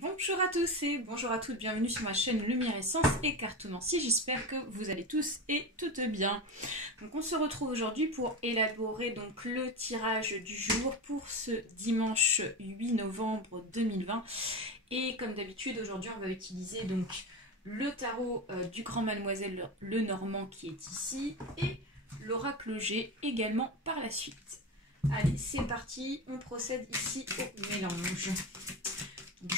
Bonjour à tous et bonjour à toutes, bienvenue sur ma chaîne Luminescence et Cartomancie. J'espère que vous allez tous et toutes bien. Donc on se retrouve aujourd'hui pour élaborer donc le tirage du jour pour ce dimanche 8 novembre 2020. Et comme d'habitude aujourd'hui on va utiliser donc le tarot du Grand Mademoiselle Lenormand qui est ici et l'oracle G également par la suite. Allez, c'est parti, on procède ici au mélange.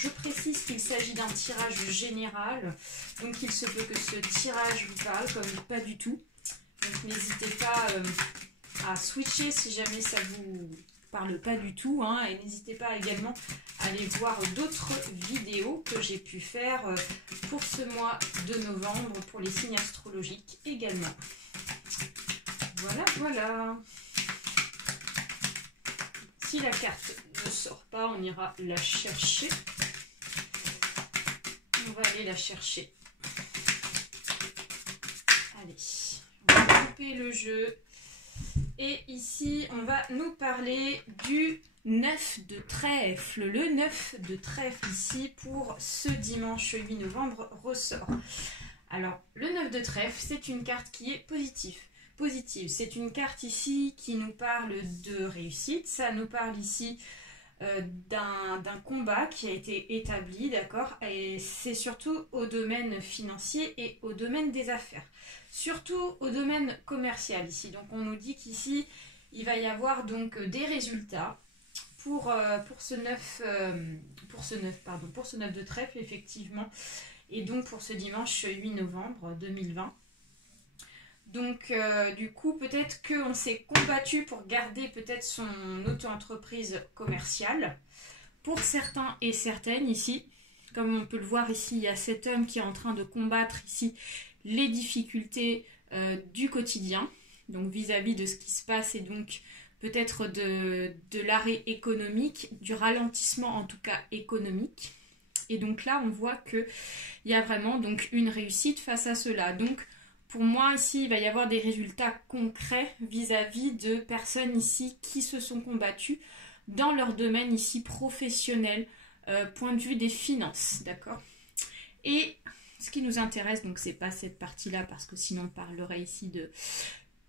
Je précise qu'il s'agit d'un tirage général, donc il se peut que ce tirage vous parle comme pas du tout. Donc n'hésitez pas à switcher si jamais ça vous parle pas du tout, hein, et n'hésitez pas également à aller voir d'autres vidéos que j'ai pu faire pour ce mois de novembre, pour les signes astrologiques également. Voilà, voilà. Si la carte ne sort pas, on ira la chercher. On va aller la chercher. Allez, on va couper le jeu. Et ici, on va nous parler du 9 de trèfle. Le 9 de trèfle ici pour ce dimanche 8 novembre ressort. Alors, le 9 de trèfle, c'est une carte qui est positive. C'est une carte ici qui nous parle de réussite. Ça nous parle ici d'un combat qui a été établi, d'accord, et c'est surtout au domaine financier et au domaine des affaires, surtout au domaine commercial ici. Donc on nous dit qu'ici il va y avoir donc des résultats pour ce 9 de trèfle effectivement, et donc pour ce dimanche 8 novembre 2020. Donc du coup, peut-être qu'on s'est combattu pour garder peut-être son auto-entreprise commerciale. Pour certains et certaines ici, comme on peut le voir ici, il y a cet homme qui est en train de combattre ici les difficultés du quotidien. Donc vis-à-vis de ce qui se passe et donc peut-être de l'arrêt économique, du ralentissement en tout cas économique. Et donc là, on voit qu'il y a vraiment donc une réussite face à cela. Donc pour moi, ici, il va y avoir des résultats concrets vis-à-vis de personnes ici qui se sont combattues dans leur domaine ici professionnel, point de vue des finances, d'accord. Et ce qui nous intéresse, donc c'est pas cette partie-là, parce que sinon on parlerait ici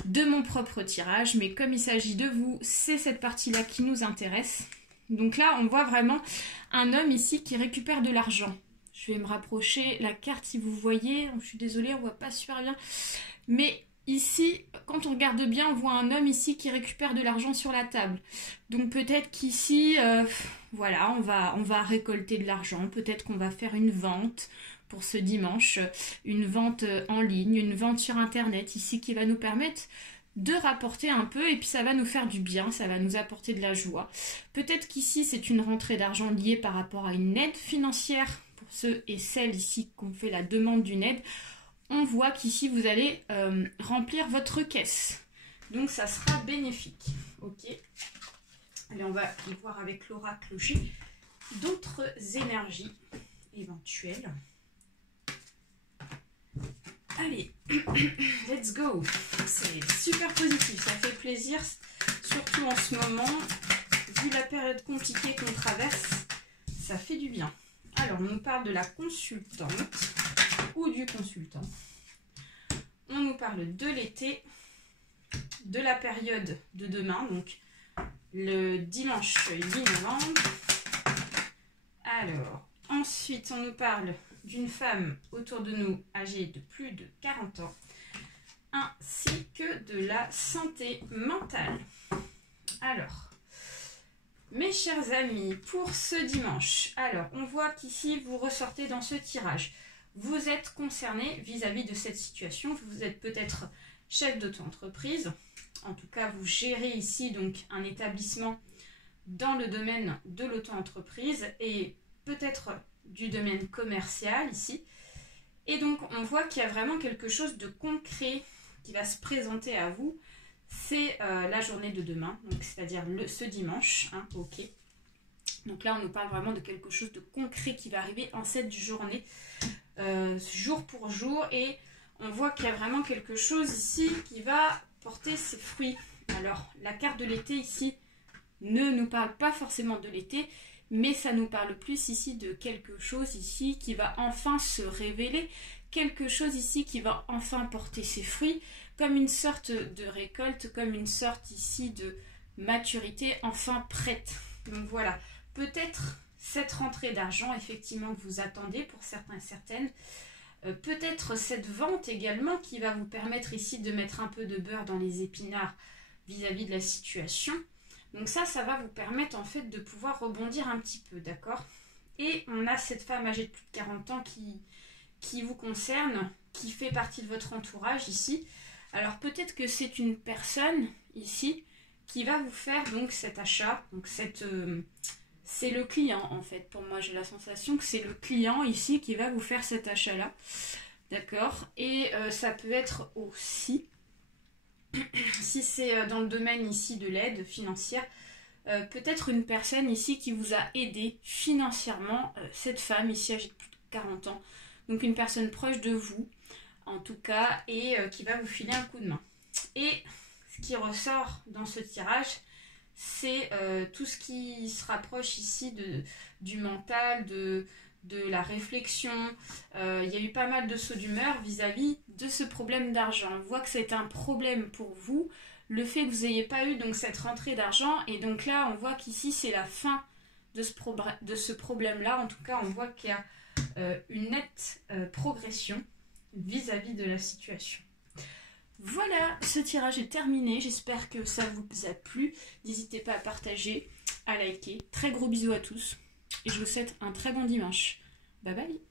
de mon propre tirage, mais comme il s'agit de vous, c'est cette partie-là qui nous intéresse. Donc là, on voit vraiment un homme ici qui récupère de l'argent. Je vais me rapprocher la carte si vous voyez. Je suis désolée, on ne voit pas super bien. Mais ici, quand on regarde bien, on voit un homme ici qui récupère de l'argent sur la table. Donc peut-être qu'ici, voilà, on va récolter de l'argent. Peut-être qu'on va faire une vente pour ce dimanche. Une vente en ligne, une vente sur Internet ici qui va nous permettre de rapporter un peu, et puis ça va nous faire du bien, ça va nous apporter de la joie. Peut-être qu'ici, c'est une rentrée d'argent liée par rapport à une aide financière. Pour ceux et celles ici qui ont fait la demande d'une aide, on voit qu'ici vous allez remplir votre caisse. Donc ça sera bénéfique. Ok. Allez, on va aller voir avec l'oracle G d'autres énergies éventuelles. Allez, let's go. C'est super positif, ça fait plaisir, surtout en ce moment, vu la période compliquée qu'on traverse, ça fait du bien. Alors, on nous parle de la consultante ou du consultant. On nous parle de l'été, de la période de demain, donc le dimanche 8 novembre. Alors, ensuite, on nous parle d'une femme autour de nous âgée de plus de 40 ans, ainsi que de la santé mentale. Alors, mes chers amis, pour ce dimanche, alors on voit qu'ici vous ressortez dans ce tirage. Vous êtes concerné vis-à-vis de cette situation. Vous êtes peut-être chef d'auto-entreprise. En tout cas, vous gérez ici donc un établissement dans le domaine de l'auto-entreprise et peut-être du domaine commercial ici. Et donc, on voit qu'il y a vraiment quelque chose de concret qui va se présenter à vous. C'est la journée de demain, donc c'est-à-dire ce dimanche, hein, ok. Donc là, on nous parle vraiment de quelque chose de concret qui va arriver en cette journée, jour pour jour, et on voit qu'il y a vraiment quelque chose ici qui va porter ses fruits. Alors, la carte de l'été ici ne nous parle pas forcément de l'été, mais ça nous parle plus ici de quelque chose ici qui va enfin se révéler, quelque chose ici qui va enfin porter ses fruits, comme une sorte de récolte, comme une sorte ici de maturité enfin prête. Donc voilà, peut-être cette rentrée d'argent effectivement que vous attendez pour certains et certaines, peut-être cette vente également qui va vous permettre ici de mettre un peu de beurre dans les épinards vis-à-vis de la situation. Donc ça va vous permettre en fait de pouvoir rebondir un petit peu, d'accord? Et on a cette femme âgée de plus de 40 ans qui vous concerne, qui fait partie de votre entourage ici. Alors peut-être que c'est une personne ici qui va vous faire donc cet achat, donc c'est le client en fait. Pour moi j'ai la sensation que c'est le client ici qui va vous faire cet achat là, d'accord? Et ça peut être aussi, si c'est dans le domaine ici de l'aide financière, peut-être une personne ici qui vous a aidé financièrement, cette femme ici âgée de plus de 40 ans, donc une personne proche de vous en tout cas, et qui va vous filer un coup de main. Et ce qui ressort dans ce tirage, c'est tout ce qui se rapproche ici du mental, de la réflexion. Il y a eu pas mal de sauts d'humeur vis-à-vis de ce problème d'argent. On voit que c'est un problème pour vous, le fait que vous n'ayez pas eu donc cette rentrée d'argent, et donc là on voit qu'ici c'est la fin de ce problème-là. En tout cas on voit qu'il y a une nette progression vis-à-vis de la situation. Voilà, ce tirage est terminé, j'espère que ça vous a plu. N'hésitez pas à partager, à liker. Très gros bisous à tous et je vous souhaite un très bon dimanche. Bye bye.